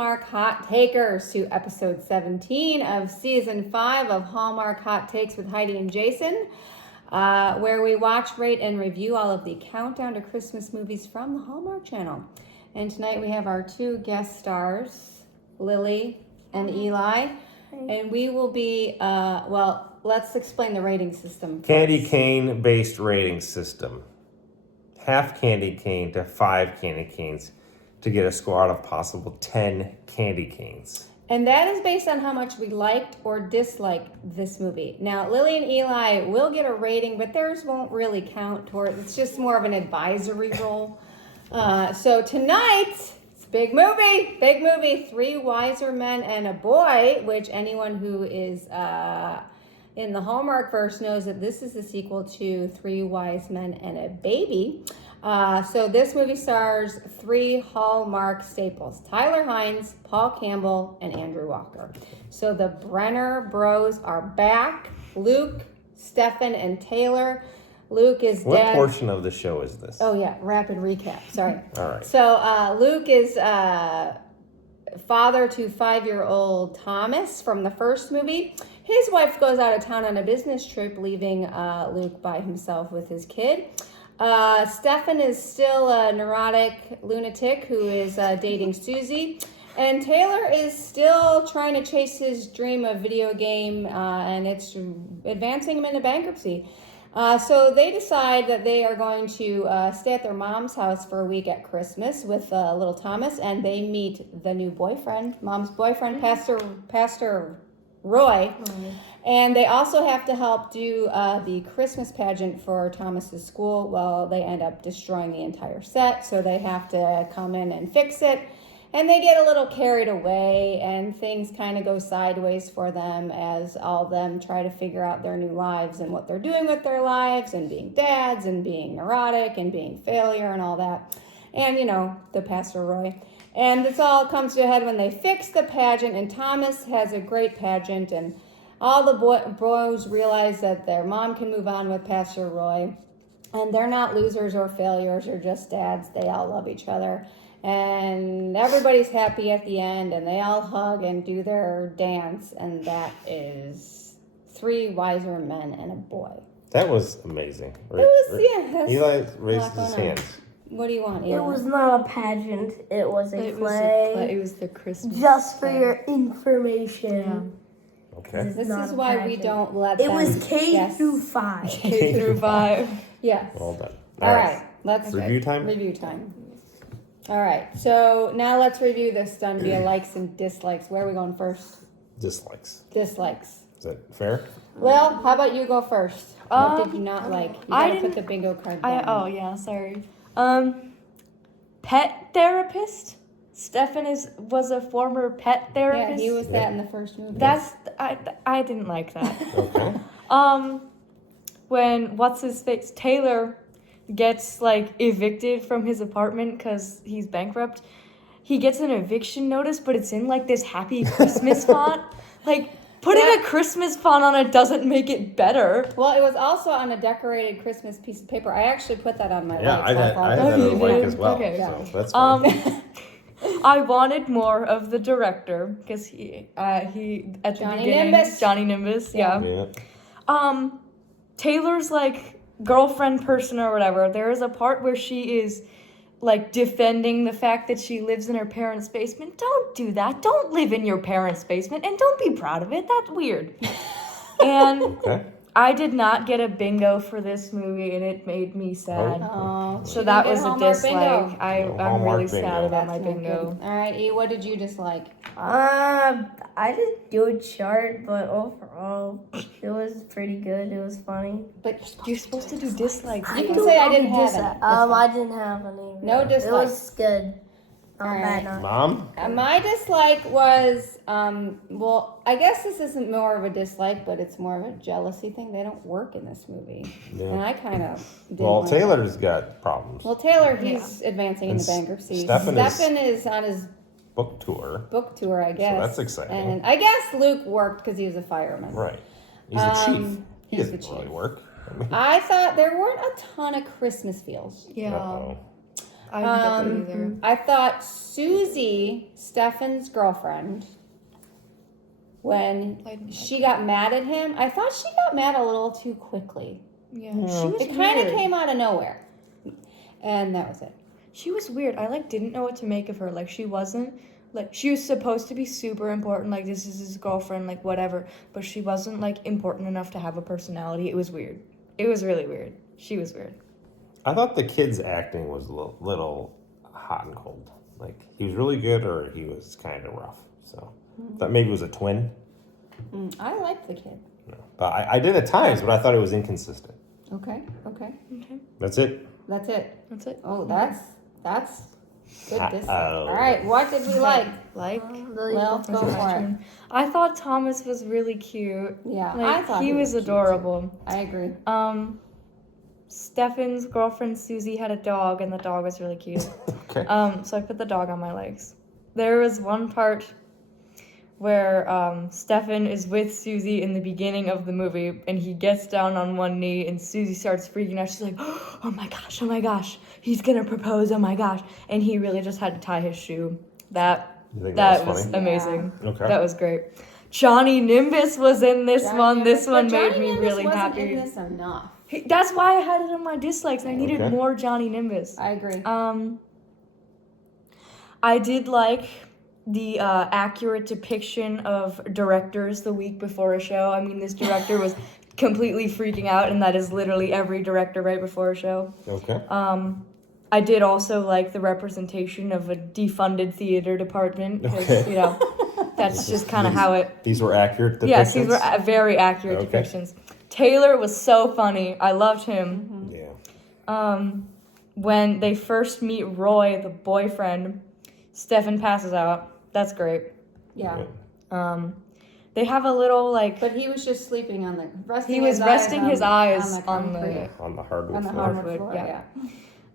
Hallmark Hot Takers to episode 17 of season 5 of Hallmark Hot Takes with Heidi and Jason, where we watch, rate, and review all of the countdown to Christmas movies from the Hallmark Channel. And tonight we have our 2 guest stars, Lilly and Eli, and we will be, let's explain the rating system first. Candy cane based rating system. Half candy cane to 5 candy canes to get a score out of possible 10 candy canes. And that is based on how much we liked or disliked this movie. Now, Lilly and Eli will get a rating, but theirs won't really count towards, it's just more of an advisory role. So tonight, it's a big movie, 3 Wiser Men and a Boy, which anyone who is in the Hallmarkverse knows that this is the sequel to 3 Wise Men and a Baby. So this movie stars 3 Hallmark staples: Tyler Hynes, Paul Campbell, and Andrew Walker. So the Brenner Bros are back. Luke, Stefan, and Taylor. Luke is What dad. portion of the show is this? Oh yeah, rapid recap. Sorry. All right. So Luke is father to 5-year-old Thomas from the first movie. His wife goes out of town on a business trip, leaving Luke by himself with his kid. Stefan is still a neurotic lunatic who is dating Susie. And Taylor is still trying to chase his dream of video game, and it's advancing him into bankruptcy. So they decide that they are going to stay at their mom's house for a week at Christmas with little Thomas, and they meet the new boyfriend, mom's boyfriend, Pastor Roy. And they also have to help do the Christmas pageant for Thomas's school. Well, they end up destroying the entire set, so they have to come in and fix it. And they get a little carried away, and things kind of go sideways for them as all of them try to figure out their new lives and what they're doing with their lives, and being dads, and being neurotic, and being failure, and all that. And, you know, the Pastor Roy. And this all comes to a head when they fix the pageant, and Thomas has a great pageant, and all the bros realize that their mom can move on with Pastor Roy, and they're not losers or failures or just dads. They all love each other, and everybody's happy at the end, and they all hug and do their dance, and that is 3 Wiser Men and a Boy. That was amazing. Eli raised his hands. What do you want, Eli? It was not a pageant. It was a play. It was the Christmas. Just for your information. Okay. This is why we don't let It them was K guess. through 5. K through 5. Yes. Well done. All right. Let's Review time? Review time. All right. So now let's review this done via likes and dislikes. Where are we going first? Dislikes. Dislikes. Is that fair? Well, how about you go first? What did you not like? You I gotta put didn't- the bingo card down. Oh yeah, sorry. Pet therapist. Stefan was a former pet Yeah, therapist. he was that in the first movie. I didn't like that. Okay. When what's his face Taylor gets like evicted from his apartment because he's bankrupt, he gets an eviction notice, but it's in like this happy Christmas font. Like putting a Christmas font on it doesn't make it better. Well, it was also on a decorated Christmas piece of paper. I actually put that on my Yeah, likes. I had I'll that on the you like did? as well. Okay. So that's fine. I wanted more of the director because he at the Johnny beginning Nimbus. Johnny Nimbus, yeah. Yeah. Taylor's like girlfriend person or whatever. There is a part where she is like defending the fact that she lives in her parents' basement. Don't do that. Don't live in your parents' basement, and don't be proud of it. That's weird. And Okay. I did not get a bingo for this movie, and it made me sad. Oh, So that was a Hallmark dislike. bingo. I'm Hallmark really sad bingo. about my That's not bingo. good. All right, E, what did you dislike? I didn't do a chart, but overall, it was pretty good. It was funny. But You're supposed to do dislikes. you can say I didn't have any. I didn't have any. No It dislikes. was good. All Not right. bad, not. Mom? My dislike was, well, I guess this isn't more of a dislike, but it's more of a jealousy thing. They don't work in this movie. Yeah. And I kind of didn't Well, like Taylor's got problems. Well, Taylor, he's advancing into And bankruptcy. Stefan is on his Book tour. book tour, I guess. that's exciting. And I guess Luke worked because he was a fireman. Right. He's the chief. He he's doesn't the really chief. work. I mean, I thought there weren't a ton of Christmas feels. Yeah. uh-oh. I didn't get that either. I thought Susie, Stefan's girlfriend, when she got mad at him, I thought she got mad a little too quickly. Yeah, she was It kind of weird. came out of nowhere. And that was it. She was weird. I didn't know what to make of her. She wasn't she was supposed to be super important. This is his girlfriend, whatever. But she wasn't important enough to have a personality. It was weird. It was really weird. She was weird. I thought the kid's acting was a little hot and cold. He was really good, or he was kind of rough. So thought maybe it was a twin. I liked the kid. No. But I did at times, but I thought it was inconsistent. Okay. That's it. That's it. That's it. Oh, that's good dislike. Uh-oh. All right, what did we like? Well, go Was it my for it. turn? I thought Thomas was really cute. Yeah, I thought he was cute, too. adorable. I agree. Stefan's girlfriend Susie had a dog, and the dog was really cute. Okay. So I put the dog on my legs. There was one part where Stefan is with Susie in the beginning of the movie, and he gets down on one knee, and Susie starts freaking out. She's like, oh my gosh, he's gonna propose, oh my gosh. And he really just had to tie his shoe. That You think was was funny? amazing. Yeah. Okay. That was great. Johnny Nimbus was in this one. This But one Johnny made me Nimbus really wasn't happy. in this enough. That's why I had it on my dislikes. I needed Okay. more Johnny Nimbus. I agree. I did like the accurate depiction of directors the week before a show. I mean, this director was completely freaking out, and that is literally every director right before a show. Okay. I did also like the representation of a defunded theater department, because, that's just kind of how it... These were accurate depictions? Yes, these were very accurate Okay. depictions. Taylor was so funny. I loved him. Yeah. When they first meet Roy, the boyfriend, Stefan passes out. That's great. Yeah. They have a little But he was just sleeping on the resting. he was his resting his eyes on on concrete. the On the hardwood On the floor. hardwood Hardwood, floor.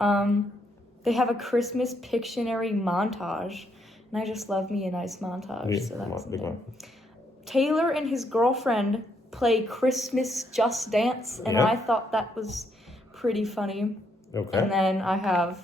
yeah. They have a Christmas Pictionary montage, and I just love me a nice montage. Yeah, So that was in big there. one. Taylor and his girlfriend play Christmas Just Dance, and Yeah. I thought that was pretty funny. Okay. And then I have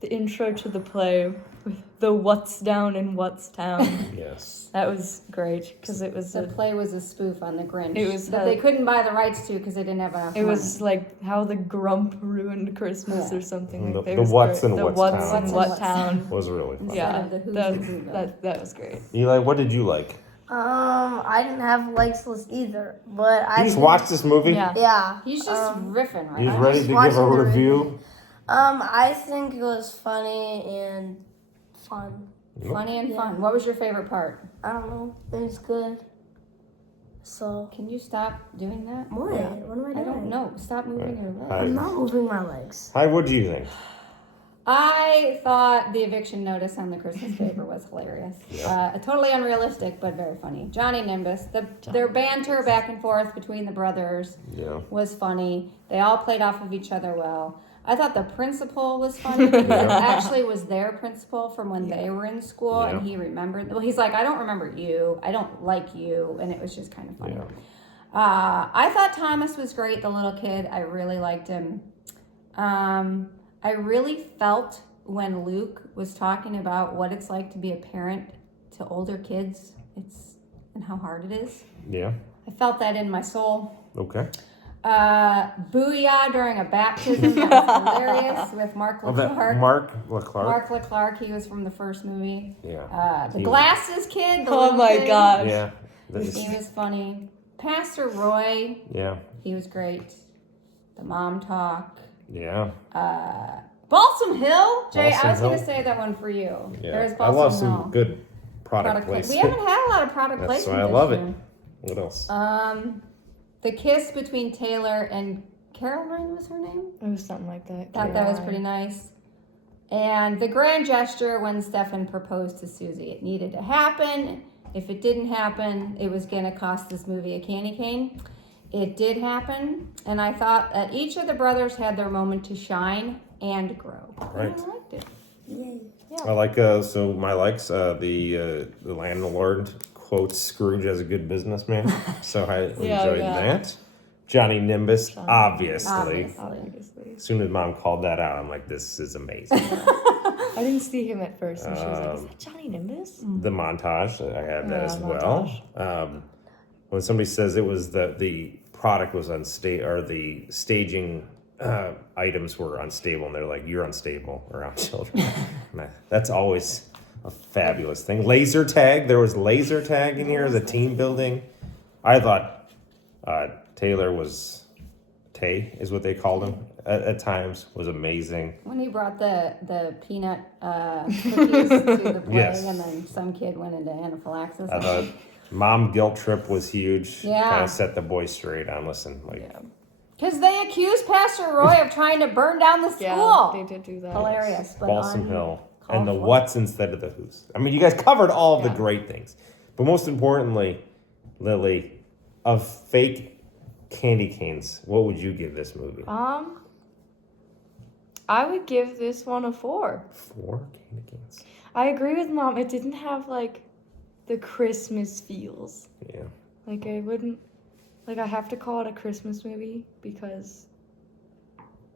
the intro to the play with the What's Down and What's Town. Yes. That was great because it was The play was a spoof on the Grinch. It was that they couldn't buy the rights to because they didn't have enough it money. was like how the Grump ruined Christmas or something. And Like the it was What's great. and The What's What's Town. and What Town. Was really fun. Yeah, Instead of the Who's and Who Knows. that was great. Eli, what did you like? I didn't have likes list either, but You just watched this movie? Yeah. Yeah. He's just riffing right You now. ready to give watching a the review? I think it was funny and fun. Funny and Yeah. fun. What was your favorite part? I don't know. It was good. So Can you stop doing that? what? What am I doing? I don't know. Stop moving your legs. I'm not moving my legs. Hi, what do you think? I thought the eviction notice on the Christmas paper was hilarious. Totally unrealistic, but very funny. Johnny Nimbus, their banter back and forth between the brothers Yeah. was funny. They all played off of each other well. I thought the principal was funny because it actually was their principal from when they were in school, and he remembered. Well, he's like, I don't remember you. I don't like you, and it was just kind of funny. Yeah. I thought Thomas was great, the little kid. I really liked him. I really felt when Luke was talking about what it's like to be a parent to older kids, and how hard it is. Yeah. I felt that in my soul. Okay. Booyah during a baptism, that was hilarious, with Mark Oh, that LeClark. Mark LeClark? Mark LeClark, he was from the first movie. Yeah. The glasses kid, the Oh little my kid, gosh. Yeah. he was funny. Pastor Roy, Yeah. he was great. The mom talk. Yeah. Balsam Hill, Jay. Balsam I was going Hill? to say that one for you. Yeah. There's I Balsam love Hill. some good product We placement. haven't had a lot of product That's placement. why I this love it. year. What else? The kiss between Taylor and Caroline was her name. It was something like that. Thought that was pretty nice. And the grand gesture when Stefan proposed to Susie. It needed to happen. If it didn't happen, it was going to cost this movie a candy cane. It did happen. And I thought that each of the brothers had their moment to shine and grow. Right. I liked it. Yay. I like, so my likes, the landlord quotes Scrooge as a good businessman. So I enjoyed that. Johnny Nimbus, Johnny obviously. Obviously. As soon as Mom called that out, I'm like, this is amazing. I didn't see him at first, and she was like, "Is that Johnny Nimbus?" The montage, I had that Yeah, as well. When somebody says it was the product was unstable, or the staging items were unstable, and they're like, you're unstable around children. That's always a fabulous thing. Laser tag, there was laser tag in here as a team building. I thought Taylor was, Tay is what they called him at times, was amazing. When he brought the peanut cookies to the play, Yes. and then some kid went into anaphylaxis. I thought mom guilt trip was huge. Yeah. Kind of set the boys straight on, listen, like, Because they accused Pastor Roy of trying to burn down the school. Yeah, they did do that. Hilarious. But Balsam Hill uncalled and the for. what's instead of the who's. I mean, you guys covered all of the great things. But most importantly, Lily, of fake candy canes, what would you give this movie? I would give this one a 4. 4 candy canes. I agree with Mom. It didn't have like the Christmas feels. Yeah. Like I wouldn't, like I have to call it a Christmas movie because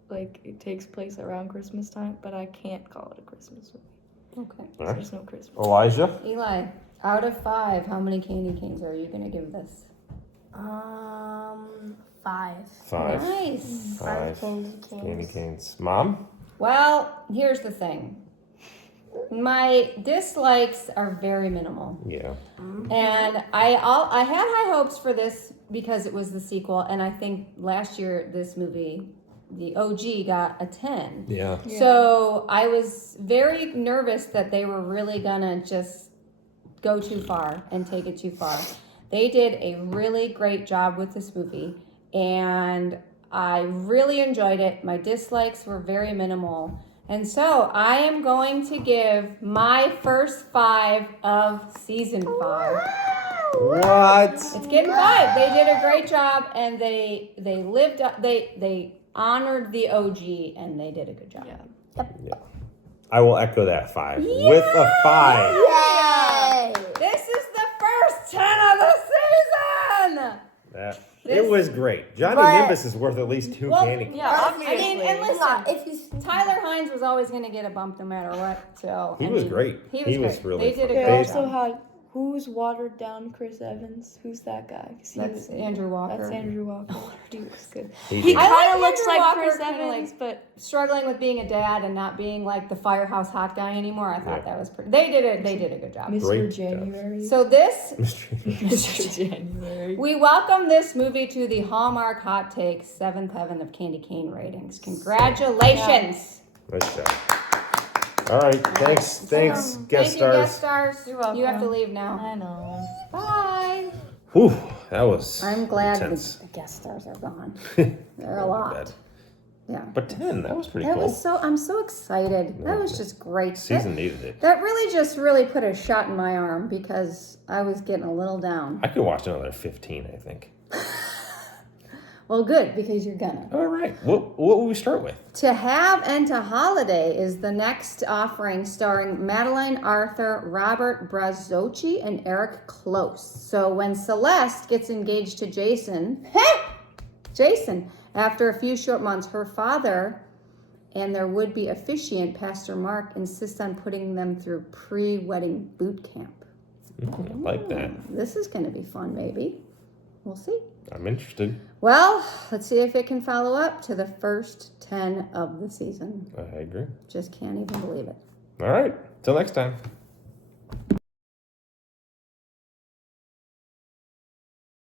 like it takes place around Christmas time, but I can't call it a Christmas movie. Okay. All right. There's no Christmas. Elijah? Eli, out of 5, how many candy canes are you going to give this? 5. 5. Nice. 5 candy candy canes. canes. Mom? Well, here's the thing. My dislikes are very minimal. Yeah. And I had high hopes for this because it was the sequel, and I think last year this movie, the OG, got a 10. Yeah. So I was very nervous that they were really gonna just go too far and take it too far. They did a really great job with this movie, and I really enjoyed it. My dislikes were very minimal. And so I am going to give my first 5 of season 5. What? It's getting 5. They did a great job, and they lived up. They honored the OG, and they did a good job. Yeah. Yeah. I will echo that 5. With a 5. Yay! This is the first 10 of the season. It was great. Johnny But- Nimbus is worth at least 2 Well, candy canes. Yeah, I obviously. mean, and Come listen, on, if you Tyler Hynes was always going to get a bump no matter what. So He I was mean, great. He He was was great. really They did a fun. They great also job. had who's watered down Chris Evans? Who's that guy? 'Cause he That's was- Andrew Walker. That's Andrew Walker. He was good. He He did. I like kind of looks Andrew like Walker, Chris kinda Evans, like- but Struggling with being a dad and not being like the firehouse hot guy anymore. I thought Yeah. that was pretty. They did it. They did a good job. Mr. Great job. January. So this, Mr. January. we welcome this movie to the Hallmark Hot Take 7th Heaven of Candy Cane ratings. Congratulations. Nice job. All right. Thanks. Guest Thank stars. you, guest stars. You're welcome. You have to leave now. I know. Bye. Whew, that was I'm glad intense. the guest stars are gone. They're a lot. Bad. Yeah. But 10, that was pretty That cool. was I'm so excited. That was just great. Season needed it. That really put a shot in my arm because I was getting a little down. I could watch another 15, I think. Well, good, because you're gonna. All right. What will we start with? To Have and to Holiday is the next offering, starring Madeline Arthur, Robert Brazzocchi, and Eric Close. So when Celeste gets engaged to Jason, after a few short months, her father and their would-be officiant, Pastor Mark, insist on putting them through pre-wedding boot camp. I like that. This is going to be fun, maybe. We'll see. I'm interested. Well, let's see if it can follow up to the first 10 of the season. I agree. Just can't even believe it. All right. Till next time.